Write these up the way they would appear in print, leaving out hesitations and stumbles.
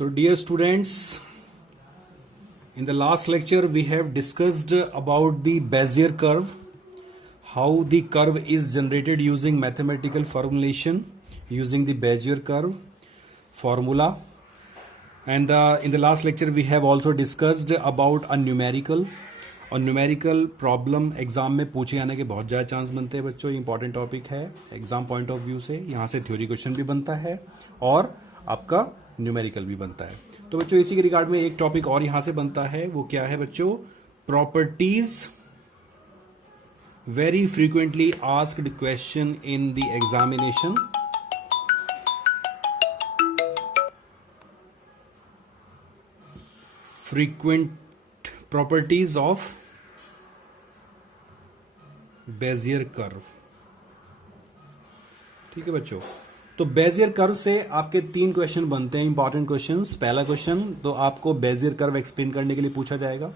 So dear students, in the last lecture we have discussed about the Bezier curve, how the curve is generated using mathematical formulation using the Bezier curve formula. And in the last lecture we have also discussed about a numerical और numerical problem exam में पूछे जाने के बहुत ज़्यादा chance बनते हैं बच्चों. इंपॉर्टेंट टॉपिक है एग्जाम पॉइंट ऑफ व्यू से. यहाँ से थ्योरी क्वेश्चन भी बनता है और आपका न्यूमेरिकल भी बनता है. तो बच्चों इसी के रिगार्ड में एक टॉपिक और यहाँ से बनता है. वो क्या है बच्चों? Properties very frequently asked question in the examination. Frequent properties of Bezier curve. ठीक है बच्चों, तो बेजियर कर्व से आपके 3 क्वेश्चन बनते हैं, इंपॉर्टेंट क्वेश्चंस. पहला क्वेश्चन तो आपको बेजियर कर्व एक्सप्लेन करने के लिए पूछा जाएगा,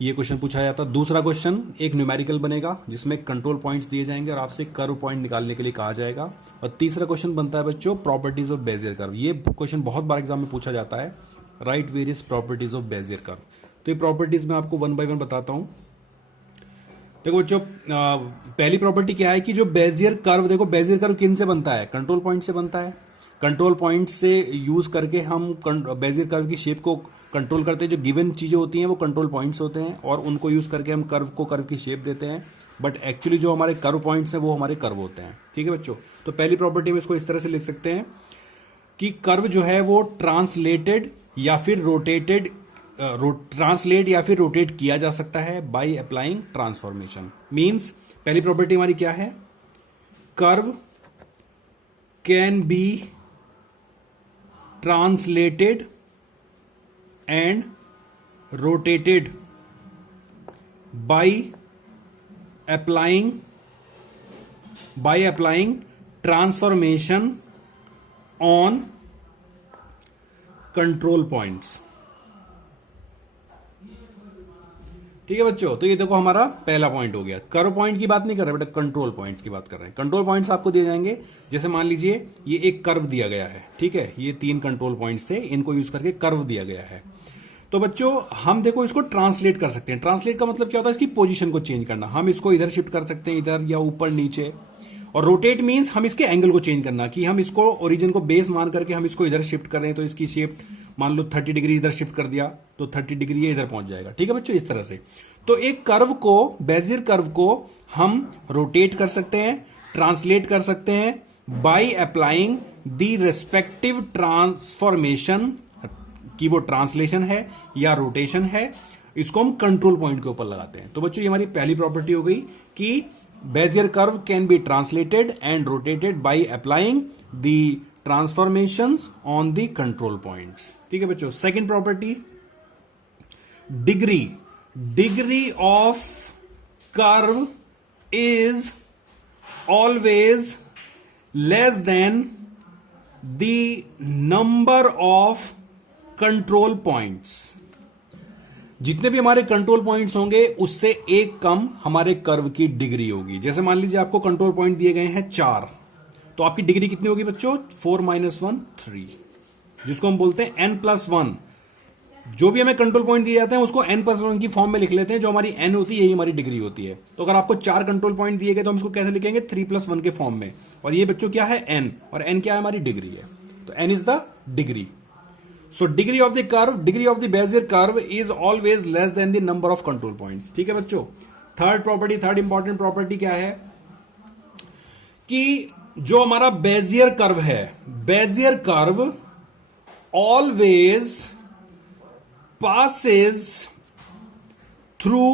ये क्वेश्चन पूछा जाता है. दूसरा क्वेश्चन एक न्यूमेरिकल बनेगा जिसमें कंट्रोल पॉइंट्स दिए जाएंगे और आपसे कर्व पॉइंट निकालने के लिए कहा जाएगा. और तीसरा क्वेश्चन बनता है बच्चों प्रॉपर्टीज ऑफ बेजियर कर्व. ये क्वेश्चन बहुत बार एग्जाम में पूछा जाता है, right various properties of Bezier curve. तो ये प्रॉपर्टीज मैं आपको 1 बाय 1 बताता हूं. देखो बच्चों, पहली प्रॉपर्टी क्या है कि जो बेजियर कर्व, देखो बेजियर कर्व किन से बनता है? कंट्रोल पॉइंट से बनता है. कंट्रोल पॉइंट से यूज करके हम बेजियर कर्व की शेप को कंट्रोल करते हैं. जो गिवन चीजें होती हैं वो कंट्रोल पॉइंट्स होते हैं और उनको यूज करके हम कर्व की शेप देते हैं. बट एक्चुअली जो हमारे कर्व पॉइंट्स हैं वो हमारे कर्व होते हैं. ठीक है बच्चों, तो पहली प्रॉपर्टी में इसको इस तरह से लिख सकते हैं कि कर्व जो है वो ट्रांसलेटेड या फिर रोटेटेड, ट्रांसलेट या फिर रोटेट किया जा सकता है बाय अप्लाइंग ट्रांसफॉर्मेशन. मींस पहली प्रॉपर्टी हमारी क्या है? Curve can be translated and rotated by applying transformation on control points. ठीक है बच्चों, तो ये देखो हमारा पहला पॉइंट हो गया. कर्व पॉइंट की बात नहीं कर रहे बेटा, कंट्रोल पॉइंट्स की बात कर रहे हैं. कंट्रोल पॉइंट्स आपको दिए जाएंगे, जैसे मान लीजिए ये एक कर्व दिया गया है. ठीक है, ये 3 कंट्रोल पॉइंट्स थे, इनको यूज करके कर्व दिया गया है. तो बच्चों हम देखो इसको ट्रांसलेट कर सकते हैं. ट्रांसलेट का मतलब क्या होता है? इसकी पोजीशन को चेंज करना. हम इसको इधर शिफ्ट कर सकते हैं, इधर या ऊपर नीचे. और रोटेट मींस हम इसके एंगल को चेंज करना, कि हम इसको ओरिजिन को बेस मान करके हम इसको इधर शिफ्ट कर रहे हैं, तो इसकी शेप मान लो 30 डिग्री इधर शिफ्ट कर दिया तो 30 डिग्री ये इधर पहुंच जाएगा. ठीक है बच्चों, इस तरह से. तो एक कर्व को, बेजियर कर्व को हम रोटेट कर सकते हैं, ट्रांसलेट कर सकते हैं by applying the respective transformation, कि वो ट्रांसलेशन है या रोटेशन है, इसको हम कंट्रोल पॉइंट के ऊपर लगाते हैं. तो बच्चों ये हमारी पहली प्रॉपर्टी हो गई कि Bezier curve can be translated and rotated by applying the transformations on the control points. ठीक है बच्चों. Second property, degree of curve is always less than the number of control points. जितने भी हमारे कंट्रोल पॉइंट्स होंगे उससे एक कम हमारे कर्व की डिग्री होगी. जैसे मान लीजिए आपको कंट्रोल पॉइंट दिए गए हैं 4, तो आपकी डिग्री कितनी होगी बच्चों? 4 - 1 3, जिसको हम बोलते हैं n+1. जो भी हमें कंट्रोल पॉइंट दिए जाते हैं उसको n+1 की फॉर्म में लिख लेते हैं. जो हमारी n होती है यही हमारी डिग्री होती है. तो अगर आपको 4 कंट्रोल पॉइंट दिए गए तो हम इसको कैसे लिखेंगे? 3+1 के फॉर्म में. और ये बच्चों क्या है? n. और n क्या है? हमारी डिग्री है. तो n is the degree. So degree of the Bezier curve is always less than the number of control points. ठीक है बच्चों. थर्ड इंपॉर्टेंट प्रॉपर्टी क्या है? कि जो हमारा बेजियर कर्व है, Bezier curve always passes through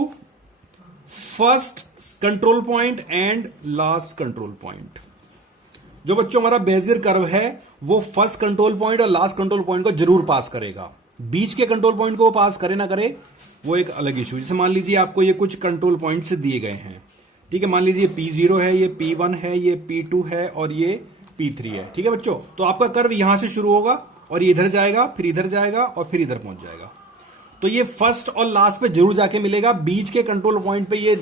first control point and last control point. जो बच्चों हमारा बेजियर कर्व है वो फर्स्ट कंट्रोल पॉइंट और लास्ट कंट्रोल पॉइंट को जरूर पास करेगा. बीच के कंट्रोल पॉइंट को वो पास करे ना करे वो एक अलग इशू. जैसे मान लीजिए आपको ये कुछ कंट्रोल पॉइंट्स दिए गए हैं. ठीक है, मान लीजिए P0 है, ये P1 है, ये P2 है और ये P3 है. ठीक है बच्चों, तो आपका कर्व यहां से शुरू होगा और ये इधर जाएगा, फिर इधर जाएगा और फिर इधर पहुंच जाएगा. तो ये फर्स्ट और लास्ट पे जरूर जाके मिलेगा. बीच के कंट्रोल पॉइंट पे ये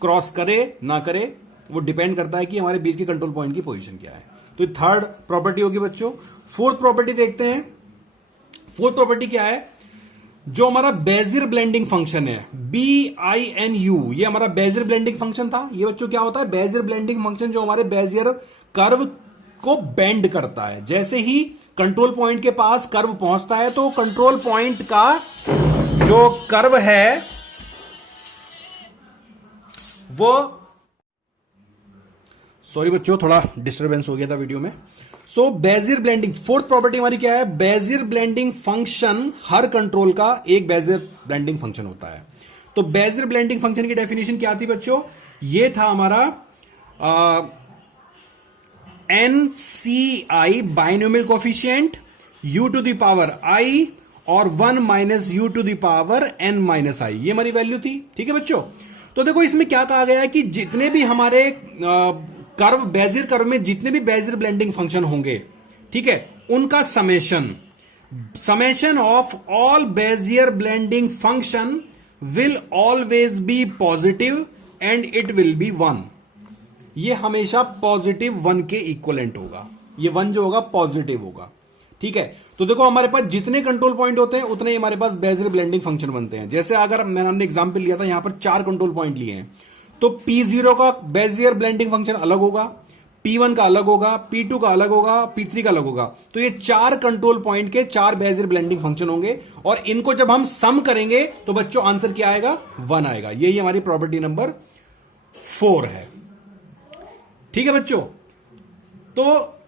क्रॉस करे ना करे वो डिपेंड करता है कि हमारे बीच के कंट्रोल पॉइंट की पोजीशन क्या है. तो थर्ड प्रॉपर्टी होगी बच्चों. फोर्थ प्रॉपर्टी देखते हैं फोर्थ प्रॉपर्टी क्या है, जो हमारा बेजियर ब्लेंडिंग फंक्शन है, BINU, ये हमारा बेजियर ब्लेंडिंग फंक्शन था। ये बच्चों क्या होता है, बेजियर ब्लेंडिंग फंक्शन जो हमारे बेजियर कर्व को बेंड करता है। जैसे ही कंट्रोल पॉइंट के पास कर्व पहुंचता है तो कंट्रोल पॉइंट का जो कर्व है वो, सॉरी बच्चों थोड़ा डिस्टरबेंस हो गया था वीडियो में। So Bezier blending, fourth property हमारी क्या है, बेजियर ब्लेंडिंग फंक्शन, हर कंट्रोल का एक बेजियर ब्लेंडिंग फंक्शन होता है। तो बेजियर ब्लेंडिंग फंक्शन की डेफिनेशन क्या थी बच्चों, ये था हमारा NCI binomial coefficient u to the power i और 1 minus u to the power n minus i, ये हमारी वैल्यू थी। ठीक है बच्चों, तो देखो इसमें क्या कहा गया है कि जितने भी हमारे कर्व, बेजियर कर्व में जितने भी बेजियर ब्लेंडिंग फंक्शन होंगे, ठीक है, उनका summation of all Bezier blending function will always be positive and it will be 1। ये हमेशा पॉजिटिव 1 के इक्वलेंट होगा, ये 1 जो होगा पॉजिटिव होगा। ठीक है, तो देखो हमारे पास जितने कंट्रोल पॉइंट होते हैं उतने ही हमारे पास बेजियर ब्लेंडिंग फंक्शन बनते हैं। जैसे अगर मैंने एग्जांपल लिया था, यहां पर 4 कंट्रोल पॉइंट लिए हैं, तो P0 का बेजियर ब्लेंडिंग फंक्शन अलग होगा, P1 का अलग होगा, P2 का अलग होगा, P3 का अलग होगा। तो ये 4 कंट्रोल पॉइंट के 4 बेजियर ब्लेंडिंग फंक्शन होंगे और इनको जब हम सम करेंगे तो बच्चों आंसर क्या आएगा, 1 आएगा। यही हमारी प्रॉपर्टी नंबर 4 है। ठीक है बच्चों, तो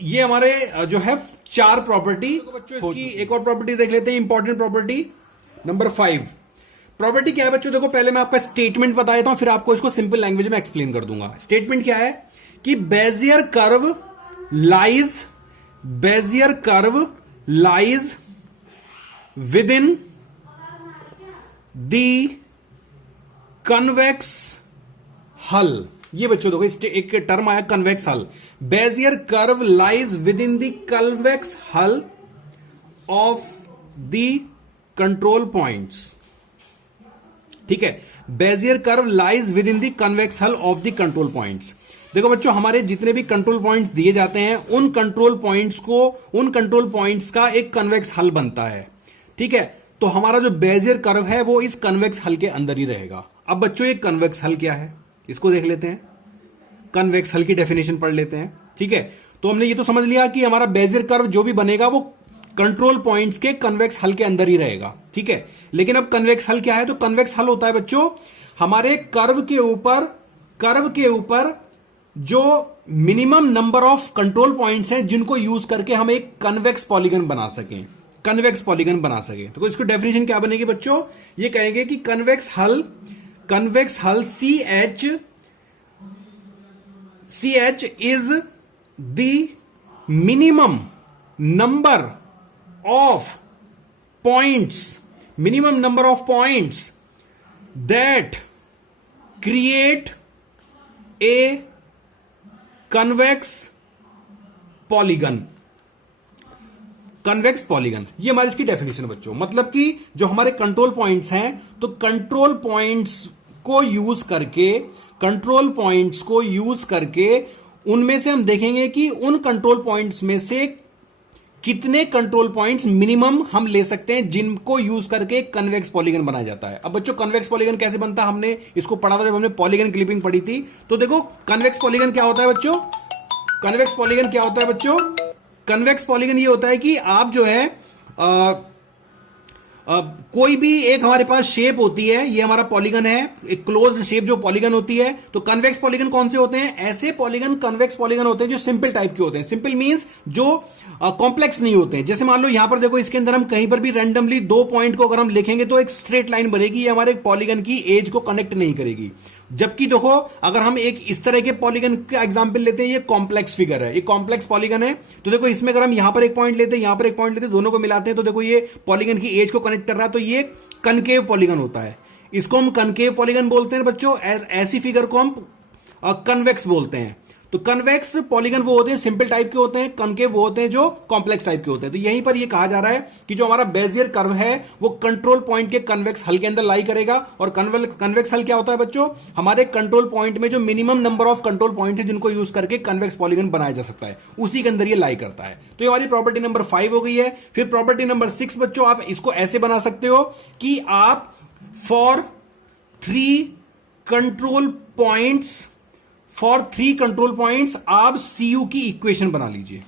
ये हमारे जो है 4 प्रॉपर्टी। तो बच्चों इसकी एक और प्रॉपर्टी देख लेते हैं, इंपॉर्टेंट प्रॉपर्टी नंबर 5। प्रॉपर्टी क्या है बच्चों, देखो पहले मैं आपका स्टेटमेंट बता देता हूं, फिर आपको इसको सिंपल लैंग्वेज में एक्सप्लेन कर दूंगा। स्टेटमेंट क्या है कि Bezier curve lies with in the convex हल। ये बच्चों देखो एक टर्म आया कन्वेक्स हल, Bezier curve lies with in the convex हल ऑफ द कंट्रोल पॉइंट्स। ठीक है, Bezier curve lies with in the convex हल ऑफ द कंट्रोल पॉइंट्स। देखो बच्चों हमारे जितने भी कंट्रोल पॉइंट्स दिए जाते हैं उन कंट्रोल पॉइंट्स का एक कन्वेक्स हल बनता है। ठीक है, तो हमारा जो बेजियर कर्व है वो इस कन्वेक्स हल के अंदर ही रहेगा। अब बच्चों ये कन्वेक्स हल क्या है, इसको देख लेते हैं, कन्वेक्स हल की डेफिनेशन पढ़ लेते हैं। ठीक है, तो हमने ये तो समझ लिया कि हमारा बेजियर कर्व जो भी बनेगा वो कंट्रोल पॉइंट्स के कन्वेक्स हल के अंदर ही रहेगा। ठीक है, लेकिन अब कन्वेक्स हल क्या है, तो कन्वेक्स हल होता है बच्चों हमारे कर्व के ऊपर जो minimum number of control points हैं जिनको यूज करके हम एक कन्वेक्स पॉलीगन बना सकें। तो इसकी डेफिनेशन क्या बनेगी बच्चों, ये कहेंगे कि कन्वेक्स हल CH is the minimum number of points that create a convex polygon. ये हमारी इसकी डेफिनेशन बच्चों, मतलब कि जो हमारे कंट्रोल पॉइंट्स हैं, तो कंट्रोल पॉइंट्स को यूज करके उनमें से हम देखेंगे कि उन कंट्रोल पॉइंट्स में से कितने कंट्रोल पॉइंट्स मिनिमम हम ले सकते हैं जिनको यूज करके कन्वेक्स पॉलीगन बनाया जाता है। अब बच्चों कन्वेक्स पॉलीगन कैसे बनता है, हमने इसको पढ़ा था जब हमने पॉलीगन क्लिपिंग पढ़ी थी। तो देखो कन्वेक्स पॉलीगन क्या होता है बच्चों, कन्वेक्स पॉलीगन ये होता है कि आप जो है कोई भी एक हमारे पास शेप होती है, ये हमारा पॉलीगन है, एक क्लोज्ड शेप जो पॉलीगन होती है। तो कन्वेक्स पॉलीगन कौन से होते हैं, ऐसे पॉलीगन कन्वेक्स पॉलीगन होते हैं जो सिंपल टाइप के होते हैं। सिंपल मींस जो कॉम्प्लेक्स नहीं होते हैं। जैसे मान लो यहां पर देखो, इसके अंदर हम कहीं पर भी रैंडमली 2 पॉइंट को अगर हम लिखेंगे तो एक स्ट्रेट लाइन बनेगी, ये हमारे पॉलीगन की एज को कनेक्ट नहीं करेगी। जबकि देखो अगर हम एक इस तरह के पॉलीगन का एग्जांपल लेते हैं, ये कॉम्प्लेक्स फिगर है, ये कॉम्प्लेक्स पॉलीगन है। तो देखो इसमें अगर हम यहां पर एक पॉइंट लेते हैं, यहां पर एक पॉइंट लेते हैं, दोनों को मिलाते हैं तो देखो ये पॉलीगन की एज को कनेक्ट कर रहा है, तो ये कनकेव पॉलीगन होता है। इसको हम कनकेव पॉलीगन बोलते हैं बच्चों। ऐसी फिगर को हम कन्वेक्स बोलते हैं। तो कन्वेक्स पॉलीगन वो होते हैं सिंपल टाइप के होते हैं, कनकेव वो होते हैं जो कॉम्प्लेक्स टाइप के होते हैं। तो यहीं पर ये कहा जा रहा है कि जो हमारा बेजियर कर्व है वो कंट्रोल पॉइंट के कन्वेक्स हल के अंदर लाई करेगा। और कन्वेक्स हल क्या होता है बच्चों, हमारे कंट्रोल पॉइंट में जो minimum number of control point है जिनको यूज करके कन्वेक्स पॉलीगन बनाया जा सकता है, उसी के अंदर ये लाई करता है। तो ये हमारी प्रॉपर्टी नंबर 5 हो गई है। फिर प्रॉपर्टी नंबर 6 बच्चों, आप इसको ऐसे बना सकते हो कि आप फॉर 3 कंट्रोल पॉइंट्स आप सीयू की इक्वेशन बना लीजिए।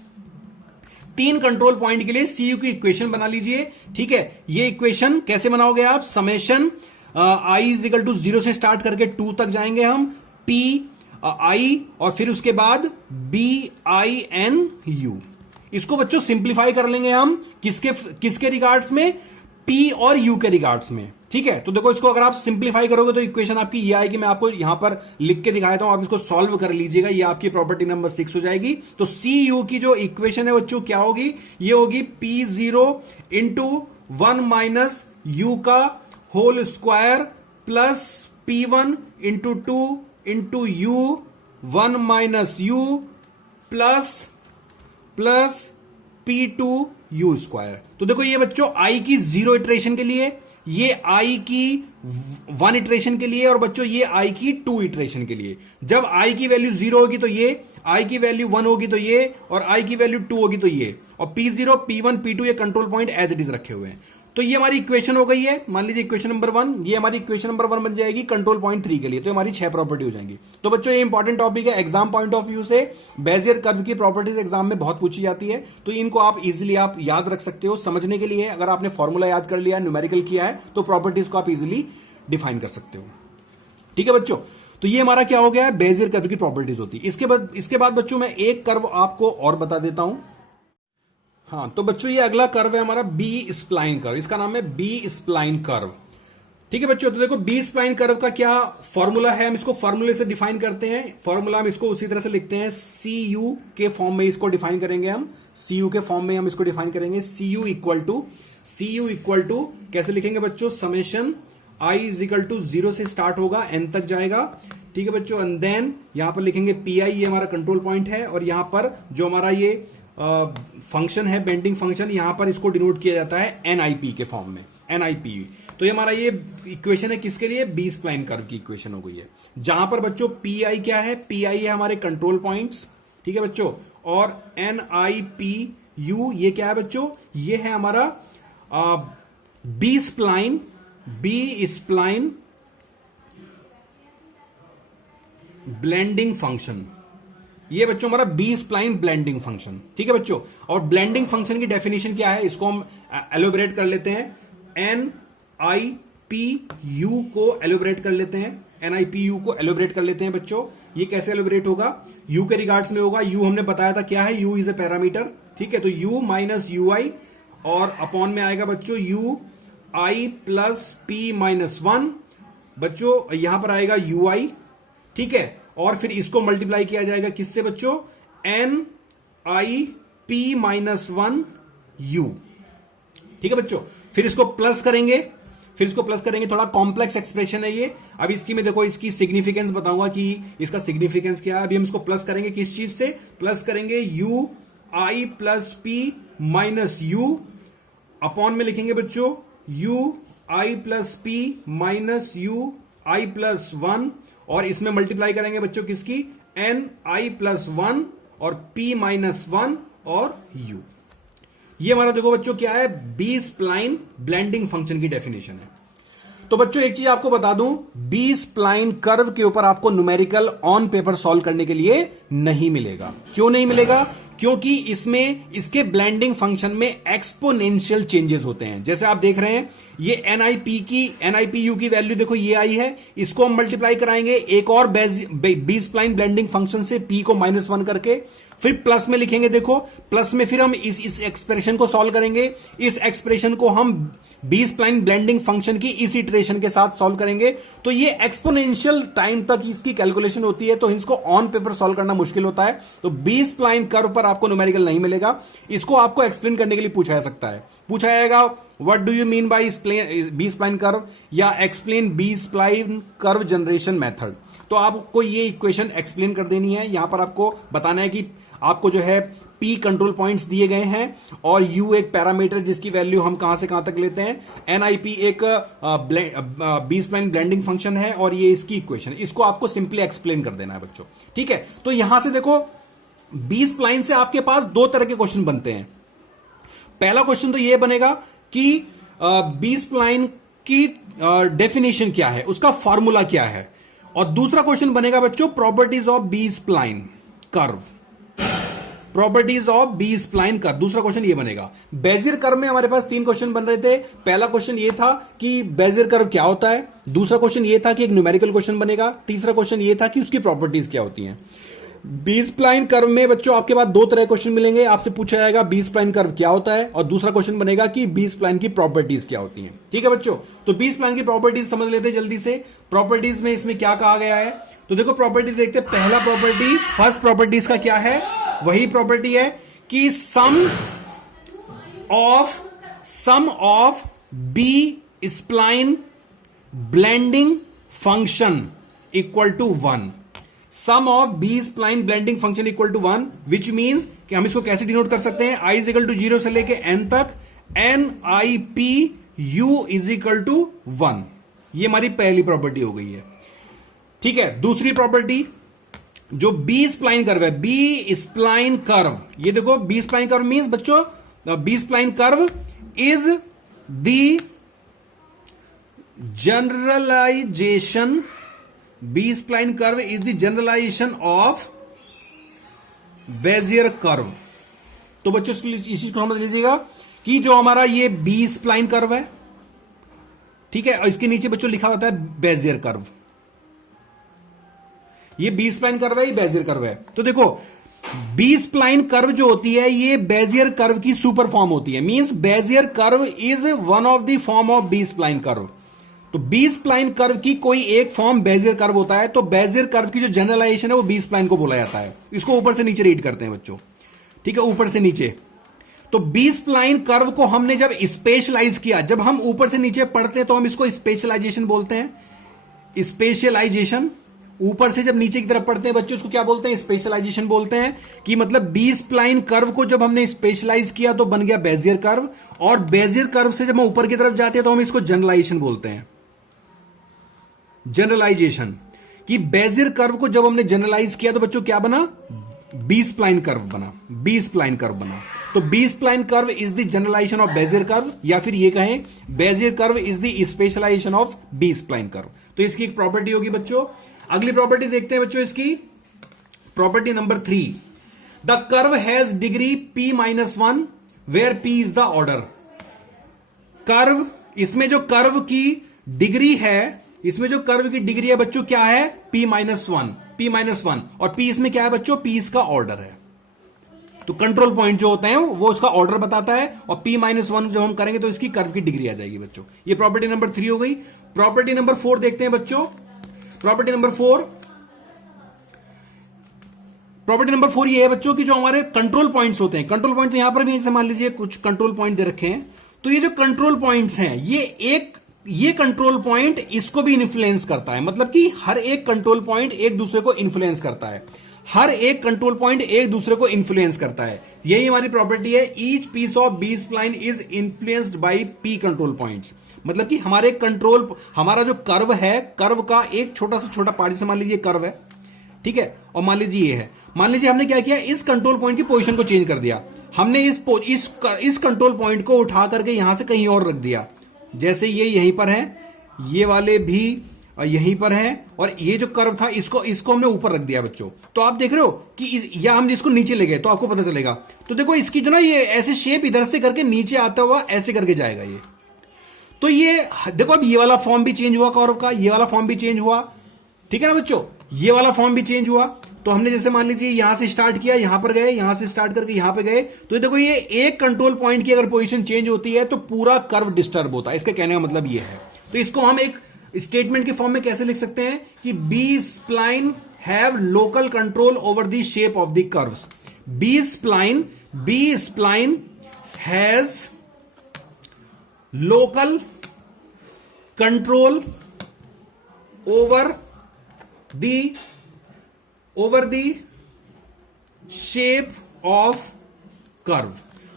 3 कंट्रोल पॉइंट के लिए सीयू की इक्वेशन बना लीजिए। ठीक है, ये इक्वेशन कैसे बनाओगे आप, summation i is equal to 0 से स्टार्ट करके 2 तक जाएंगे हम, पी आई और फिर उसके बाद बी आई एन यू। इसको बच्चों सिंप्लीफाई कर लेंगे हम किसके रिगार्ड्स में, पी और यू के रिगार्ड्स में। ठीक है, तो देखो इसको अगर आप सिंप्लीफाई करोगे तो इक्वेशन आपकी ये आएगी। मैं आपको यहां पर लिख के दिखाया था, आप इसको सॉल्व कर लीजिएगा, ये आपकी प्रॉपर्टी नंबर 6 हो जाएगी। तो सी यू की जो इक्वेशन है बच्चों क्या होगी, ये होगी P0 इंटू 1 माइनस यू का whole square plus P1 into 2 into u 1 minus u plus P2 u square. तो देखो ये बच्चों आई की 0 इटरेशन के लिए, ये आई की 1 इटरेशन के लिए और बच्चों ये आई की 2 इटरेशन के लिए। जब आई की वैल्यू 0 होगी तो ये, आई की वैल्यू 1 होगी तो ये, और आई की वैल्यू 2 होगी तो ये, और P0 P1 P2 ये control point as it is रखे हुए हैं। तो ये हमारी इक्वेशन हो गई है, मान लीजिए इक्वेशन नंबर 1, ये हमारी इक्वेशन नंबर 1 बन जाएगी कंट्रोल पॉइंट 3 के लिए। तो हमारी 6 प्रॉपर्टी हो जाएंगी। तो बच्चों ये इंपॉर्टेंट टॉपिक है, एग्जाम पॉइंट ऑफ व्यू से बेजियर कर्व की प्रॉपर्टीज एग्जाम में बहुत पूछी जाती है। तो इनको आप इजीली आप याद रख सकते हो समझने के लिए। अगर आपने फॉर्मूला याद कर लिया, न्यूमेरिकल किया है, तो प्रॉपर्टीज को आप इजिली डिफाइन कर सकते हो। ठीक है बच्चों, तो ये हमारा क्या हो गया है, बेजियर कर्व की प्रॉपर्टीज होती है। इसके बाद बच्चों मैं एक कर्व आपको और बता देता हूं। हाँ, तो बच्चों ये अगला कर्व है हमारा बी स्प्लाइन कर्व, इसका नाम है बी स्प्लाइन कर्व। ठीक है बच्चों, तो देखो बी स्प्लाइन कर्व का क्या फॉर्मूला है, हम इसको फॉर्मूले से डिफाइन करते हैं। फॉर्मूला हम इसको उसी तरह से लिखते हैं, सी यू के फॉर्म में इसको डिफाइन करेंगे हम, सी यू के फॉर्म में हम इसको डिफाइन करेंगे। सी यू इक्वल टू कैसे लिखेंगे बच्चों, summation i is equal to 0 से स्टार्ट होगा, एन तक जाएगा। ठीक है बच्चों, एंड देन यहां पर लिखेंगे पी आई, ये हमारा कंट्रोल पॉइंट है, और यहां पर जो हमारा ये फंक्शन है बेंडिंग फंक्शन, यहां पर इसको डिनोट किया जाता है एनआईपी के फॉर्म में, एनआईपी। तो ये हमारा ये इक्वेशन है किसके लिए, बी स्प्लाइन कर्व की इक्वेशन हो गई है, जहां पर बच्चों पी आई क्या है, पी आई है हमारे कंट्रोल पॉइंट्स। ठीक है बच्चों, और एनआईपी यू ये क्या है बच्चों, ये है हमारा बी स्प्लाइन ब्लेंडिंग फंक्शन। ये बच्चों हमारा बी स्प्लाइन ब्लेंडिंग फंक्शन। ठीक है बच्चों, और ब्लेंडिंग फंक्शन की डेफिनेशन क्या है, इसको हम एलोबरेट कर लेते हैं, एन आई पी यू को एलोबरेट कर लेते हैं, NIPU को एलोबरेट कर लेते हैं बच्चों। ये कैसे एलोबरेट होगा, यू के रिगार्ड्स में होगा। यू हमने बताया था क्या है, यू इज ए पैरामीटर। ठीक है, तो यू माइनस यू आई, और अपॉन में आएगा बच्चों you I plus P minus 1, बच्चों यहां पर आएगा यू आई। ठीक है, और फिर इसको मल्टीप्लाई किया जाएगा किससे बच्चों, n i P minus 1 u. ठीक है बच्चों, फिर इसको प्लस करेंगे, थोड़ा कॉम्प्लेक्स एक्सप्रेशन है ये। अब इसकी में देखो, इसकी सिग्निफिकेंस बताऊंगा कि इसका सिग्निफिकेंस क्या है। अभी हम इसको प्लस करेंगे, किस चीज से प्लस करेंगे, you I plus P minus you, upon में लिखेंगे बच्चों you I plus P minus you I plus 1, और इसमें मल्टीप्लाई करेंगे बच्चों किसकी, एन आई प्लस 1 और पी माइनस 1 और यू। ये हमारा देखो बच्चों क्या है, बी स्प्लाइन ब्लेंडिंग फंक्शन की डेफिनेशन है। तो बच्चों एक चीज आपको बता दूं, बी स्प्लाइन कर्व के ऊपर आपको न्यूमेरिकल ऑन पेपर सॉल्व करने के लिए नहीं मिलेगा। क्यों नहीं मिलेगा, क्योंकि इसमें इसके ब्लेंडिंग फंक्शन में एक्सपोनेंशियल चेंजेस होते हैं। जैसे आप देख रहे हैं, ये NIPU की वैल्यू देखो ये आई है, इसको हम मल्टीप्लाई कराएंगे एक और बी स्प्लाइन ब्लेंडिंग फंक्शन से, पी को -1 करके, फिर प्लस में लिखेंगे। देखो प्लस में फिर हम इस एक्सप्रेशन को सॉल्व करेंगे। इस एक्सप्रेशन को हम बी स्प्लाइन ब्लेंडिंग फंक्शन की इस इटरेशन के साथ सॉल्व करेंगे। तो ये एक्सपोनेंशियल टाइम तक इसकी कैलकुलेशन होती है, तो इसको ऑन पेपर सॉल्व करना मुश्किल होता है। तो बी स्प्लाइन कर्व पर आपको न्यूमेरिकल नहीं मिलेगा। इसको आपको एक्सप्लेन करने के लिए पूछा जा सकता है, पूछा जाएगा what do you mean by B spline curve, या explain B spline curve generation method. तो आपको ये इक्वेशन एक्सप्लेन कर देनी है। यहां पर आपको बताना है कि आपको जो है P कंट्रोल पॉइंट्स दिए गए हैं और U एक पैरामीटर जिसकी वैल्यू हम कहां से कहां तक लेते हैं, NIP एक बी स्प्लाइन ब्लेंडिंग फंक्शन है और ये इसकी इक्वेशन, इसको आपको सिंपली एक्सप्लेन कर देना है बच्चों। ठीक है, तो यहां से देखो बी स्प्लाइन से आपके पास दो तरह के क्वेश्चन बनते हैं। पहला क्वेश्चन तो ये बनेगा कि बी स्प्लाइन की डेफिनेशन क्या है, उसका फॉर्मूला क्या है, और दूसरा क्वेश्चन बनेगा बच्चों properties of B spline curve, properties of B spline curve, दूसरा क्वेश्चन ये बनेगा। बेजियर कर्व में हमारे पास तीन क्वेश्चन बन रहे थे। पहला क्वेश्चन ये था कि बेजियर कर्व क्या होता है, दूसरा क्वेश्चन ये था कि एक न्यूमेरिकल क्वेश्चन बनेगा, तीसरा क्वेश्चन ये था कि उसकी प्रॉपर्टीज क्या होती हैं। बी स्प्लाइन कर्व में बच्चों आपके पास दो तरह क्वेश्चन मिलेंगे, आपसे पूछा जाएगा बी स्प्लाइन कर्व क्या होता है और दूसरा क्वेश्चन बनेगा कि बी स्प्लाइन की प्रॉपर्टीज क्या होती हैं। ठीक है बच्चों, तो बी स्प्लाइन की प्रॉपर्टीज समझ लेते हैं जल्दी से। प्रॉपर्टीज में इसमें क्या कहा गया है, तो देखो प्रॉपर्टीज देखते हैं। पहला प्रॉपर्टी, फर्स्ट प्रॉपर्टीज का क्या है, वही प्रॉपर्टी है कि sum of B spline blending function equal to 1, sum of B spline blending function equal to 1, which means कि हम इसको कैसे डिनोट कर सकते हैं, i इज इक्वल टू 0 से लेके n तक NIP u is equal to 1। ये हमारी पहली प्रॉपर्टी हो गई है। ठीक है, दूसरी प्रॉपर्टी जो बी स्प्लाइन कर्व है, बी स्प्लाइन कर्व, ये देखो बी स्प्लाइन कर्व मीन्स बच्चों B spline curve is the generalization, B spline curve is the generalization of Bezier curve. तो बच्चों इस चीज को समझ लीजिएगा कि जो हमारा ये बी स्प्लाइन कर्व है, ठीक है, और इसके नीचे बच्चों लिखा होता है बेजियर कर्व। ये बी स्प्लाइन कर्व है, ये बेजियर कर्व है। तो देखो बी स्प्लाइन कर्व जो होती है ये बेजियर कर्व की सुपर फॉर्म होती है, means Bezier curve is one of the form of B spline curve. तो बी स्प्लाइन कर्व की कोई एक फॉर्म बेजियर कर्व होता है, तो बेजियर कर्व की जो जनरलाइजेशन है वो बी स्प्लाइन को बोला जाता है। इसको ऊपर से नीचे रीड करते हैं बच्चों, ठीक है, ऊपर से नीचे। तो बी स्प्लाइन कर्व को हमने जब स्पेशलाइज किया, जब हम ऊपर से नीचे पढ़ते हैं तो हम इसको स्पेशलाइजेशन बोलते हैं। स्पेशलाइजेशन, ऊपर से जब नीचे की तरफ पढ़ते हैं बच्चों उसको क्या बोलते हैं, स्पेशलाइजेशन बोलते हैं। कि मतलब बी स्प्लाइन कर्व को जब हमने स्पेशलाइज किया तो बन गया बेजियर कर्व, और बेजियर कर्व से जब हम ऊपर की तरफ जाते हैं तो हम इसको जनरलाइजेशन बोलते हैं। जनरलाइजेशन कि बेजियर कर्व को जब हमने जनरलाइज किया तो बच्चों क्या बना, बी स्प्लाइन कर्व बना, बी स्प्लाइन कर्व बना। तो B spline curve is the generalization of Bezier curve, या फिर ये कहें Bezier curve is the specialization of B spline curve. तो इसकी एक प्रॉपर्टी होगी बच्चों। अगली प्रॉपर्टी देखते हैं बच्चों, इसकी property number 3, the curve has degree p-1 where p is the order. Curve, इसमें जो कर्व की डिग्री है, इसमें जो कर्व की डिग्री है बच्चों क्या है, p-1, p-1, और p इसमें क्या है बच्चों, p इसका ऑर्डर है। तो कंट्रोल पॉइंट जो होते हैं वो उसका ऑर्डर बताता है, और p-1 जब हम करेंगे तो इसकी कर्व की डिग्री आ जाएगी बच्चों। ये प्रॉपर्टी नंबर 3 हो गई। प्रॉपर्टी नंबर 4 देखते हैं बच्चों। प्रॉपर्टी नंबर 4, प्रॉपर्टी नंबर 4 ये है बच्चों कि जो हमारे कंट्रोल पॉइंट्स होते हैं, कंट्रोल पॉइंट यहां पर भी जैसे मान लीजिए कुछ कंट्रोल पॉइंट दे रखे हैं, तो ये जो कंट्रोल पॉइंट्स हैं ये कंट्रोल पॉइंट इसको भी इन्फ्लुएंस करता है। मतलब कि हर एक कंट्रोल पॉइंट एक दूसरे को इन्फ्लुएंस करता है, हर एक कंट्रोल पॉइंट एक दूसरे को इन्फ्लुएंस करता है। यही हमारी प्रॉपर्टी है, each piece of B spline is influenced by P control points. मतलब कि हमारे कंट्रोल, हमारा जो कर्व है, कर्व का एक छोटा से छोटा पार्ट, जैसे मान लीजिए कर्व है, ठीक है, और मान लीजिए ये है, मान लीजिए हमने क्या किया, इस कंट्रोल पॉइंट की पोजीशन को चेंज कर दिया। हमने इस कंट्रोल पॉइंट को उठा करके यहां से कहीं और रख दिया। जैसे ये यहीं पर है, ये वाले भी यहीं पर है, और ये जो कर्व था इसको हमने ऊपर रख दिया बच्चों। तो आप देख रहे हो कि या हम इसको नीचे ले गए तो आपको पता चलेगा। तो देखो इसकी जो ना ये ऐसे शेप इधर से करके नीचे आता हुआ ऐसे करके जाएगा ये। तो ये देखो अब ये वाला फॉर्म भी चेंज हुआ कर्व का, ये वाला फॉर्म भी चेंज हुआ, ठीक है ना बच्चों, ये वाला फॉर्म भी चेंज हुआ। तो हमने जैसे मान लीजिए यहां से स्टार्ट किया, यहां पर गए, यहां से स्टार्ट करके यहां पे गए, तो देखो ये एक कंट्रोल पॉइंट की अगर पोजीशन चेंज होती है तो पूरा कर्व डिस्टर्ब होता है। इसका कहने का मतलब ये है। तो इसको हम एक स्टेटमेंट के फॉर्म में कैसे लिख सकते हैं कि B spline have local control over the shape of the curves. B spline has local control over the over the shape of curve.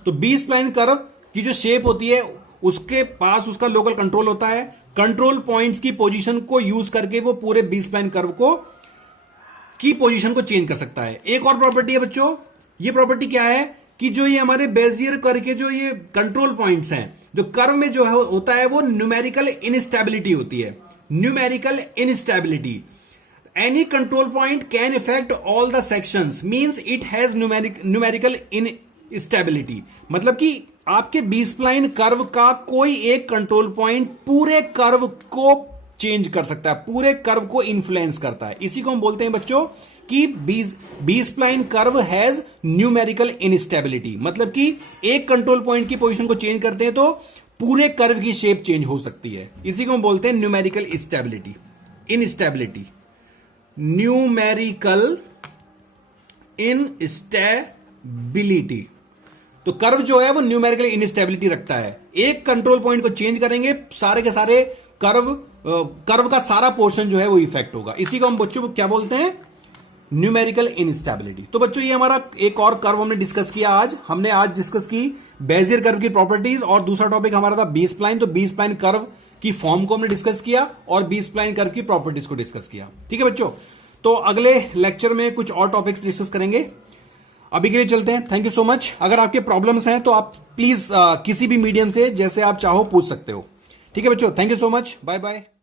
तो बी स्प्लाइन कर्व की जो शेप होती है उसके पास उसका लोकल कंट्रोल होता है। कंट्रोल पॉइंट्स की पोजीशन को यूज करके वो पूरे बी स्प्लाइन कर्व को की पोजीशन को चेंज कर सकता है। एक और प्रॉपर्टी है बच्चों, ये प्रॉपर्टी क्या है कि जो ये हमारे बेजियर कर्व के जो ये कंट्रोल पॉइंट्स हैं, जो कर्व में जो है होता है वो न्यूमेरिकल इनस्टेबिलिटी होती है। Numerical instability, any control point can effect all the sections, means it has numerical instability. मतलब कि आपके बी स्प्लाइन कर्व का कोई एक कंट्रोल पॉइंट पूरे कर्व को चेंज कर सकता है, पूरे कर्व को इन्फ्लुएंस करता है। इसी को हम बोलते हैं बच्चों कि B spline curve has numerical instability. मतलब कि एक कंट्रोल पॉइंट की पोजीशन को चेंज करते हैं तो पूरे कर्व की शेप चेंज हो सकती है। इसी को हम बोलते हैं numerical instability, instability, numerical instability. तो कर्व जो है वो न्यूमेरिकल इनस्टेबिलिटी रखता है। एक कंट्रोल पॉइंट को चेंज करेंगे, सारे के सारे कर्व का सारा पोर्शन जो है वो इफेक्ट होगा। इसी को हम बच्चों को क्या बोलते हैं, न्यूमेरिकल इनस्टेबिलिटी। तो बच्चों ये हमारा एक और कर्व हमने डिस्कस किया आज। हमने आज डिस्कस की बेजियर कर्व की प्रॉपर्टीज, और दूसरा टॉपिक हमारा था बी स्प्लाइन। तो बी स्प्लाइन कर्व की फॉर्म को हमने डिस्कस किया और बी स्प्लाइन कर्व की प्रॉपर्टीज को डिस्कस किया। ठीक है बच्चों, तो अगले लेक्चर में कुछ और टॉपिक्स डिस्कस करेंगे। अभी के लिए चलते हैं। Thank you so much. अगर आपके प्रॉब्लम्स हैं तो आप प्लीज किसी भी मीडियम से जैसे आप चाहो पूछ सकते हो। ठीक है बच्चों, thank you so much, bye bye.